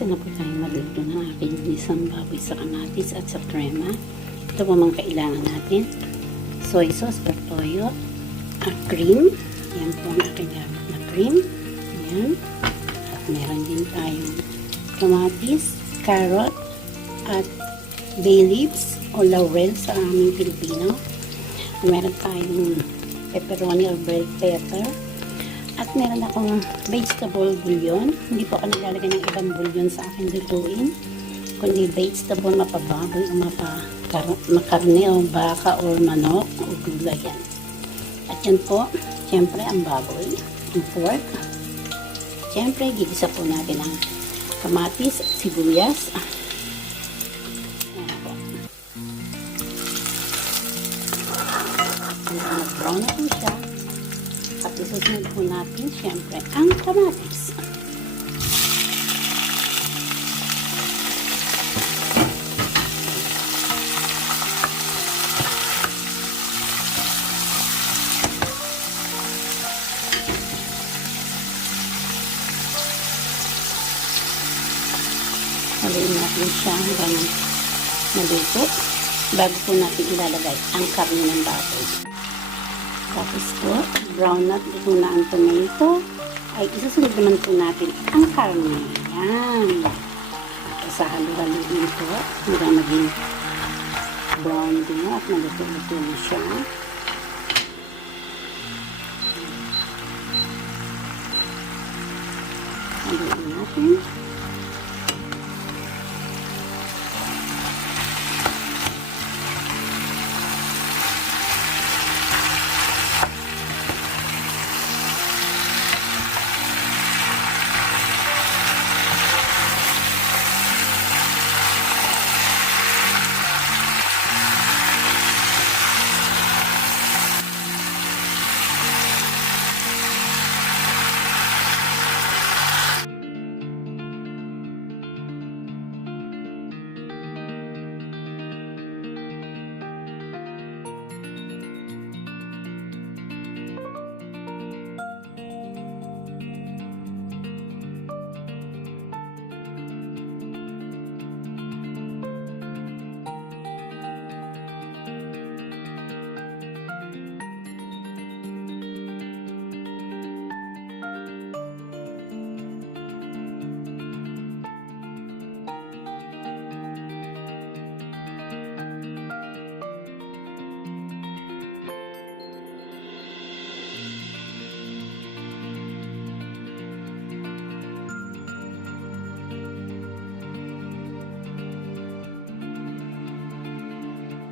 Isa na po tayo magluto ng aking isang baboy sa kamatis at sa krema. Ito po mga kailangan natin. Soy sauce or toyo. Cream. Yan po ang aking gamit na cream. Yan. At meron din tayong kamatis, carrot, at bay leaves o laurel sa aming Pilipino. Meron tayong pepperoni or bell pepper. At meron akong vegetable bouillon. Hindi po ako naglalagay ng ibang bouillon sa aking lutuin. Kundi vegetable, mapababoy o makarne o baka o manok o gulay yan. At yan po, siyempre ang baboy, ang pork. Siyempre, gigisa po natin ang kamatis at sibuyas. Yan po. Nag-brown na po siya. At isusunod po natin, siyempre, ang kamatis. Haluin natin siya hanggang maluto bago po natin ilalagay ang karne ng baboy. Tapos po, brown na dito na ang tomato, ay isusunod naman po natin ang karne. Yan. Sa halu-haluin po, hanggang maging brown din at maluto-luto na siya. Haluin natin.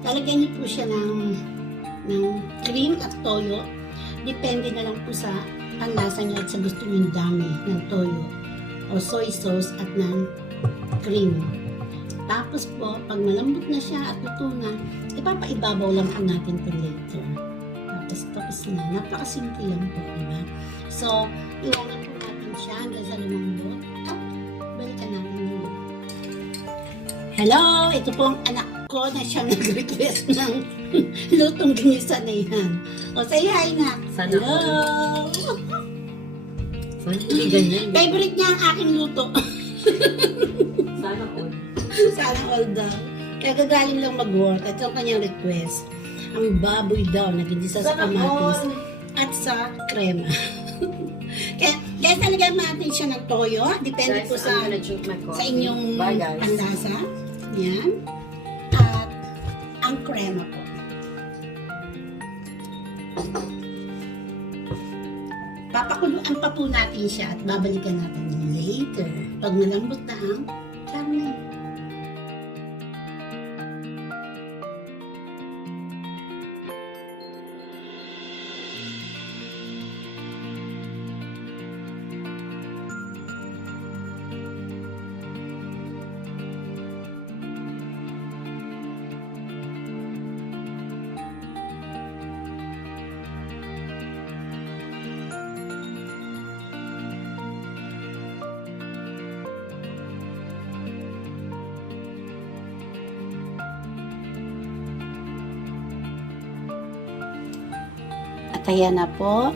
Lalagyan niyo po siya ng cream at toyo. Depende na lang po sa panlasa niyo at sa gusto niyo dami ng toyo o soy sauce at ng cream. Tapos po, pag malambot na siya at luto na, ipapaibabaw lang po natin ito later. Tapos tapos na. Napakasimple lang po, diba? So, iwanan po natin siya hanggang sa lumambot at balikan natin yun. Hello! Ito po ang anak ko na siya nag-request ng lutong ginisa na yan. O, say hi na. Sana hello! Sana hindi ganyan. Favorite niya ang aking luto. Sana all. Sana all daw. Kaya gagaling lang mag-work. Ito ang kanyang request. Ang baboy daw na ginisa sa kamatis at sa krema. Kaya talagyan natin siya ng toyo. Depende po sa inyong panlasa. Yan. At ang krema po. Papakuluan pa po natin siya at babalikan natin later pag malambot na ang karne. Ayan na po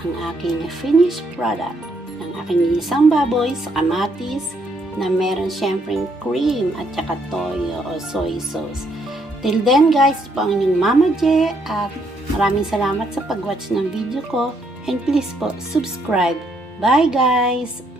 ang aking finished product ng aking isang baboy sa kamatis na meron syempre cream at saka toyo o soy sauce. Till then guys, po ang inyong Mama J at maraming salamat sa pag-watch ng video ko and please po subscribe. Bye guys!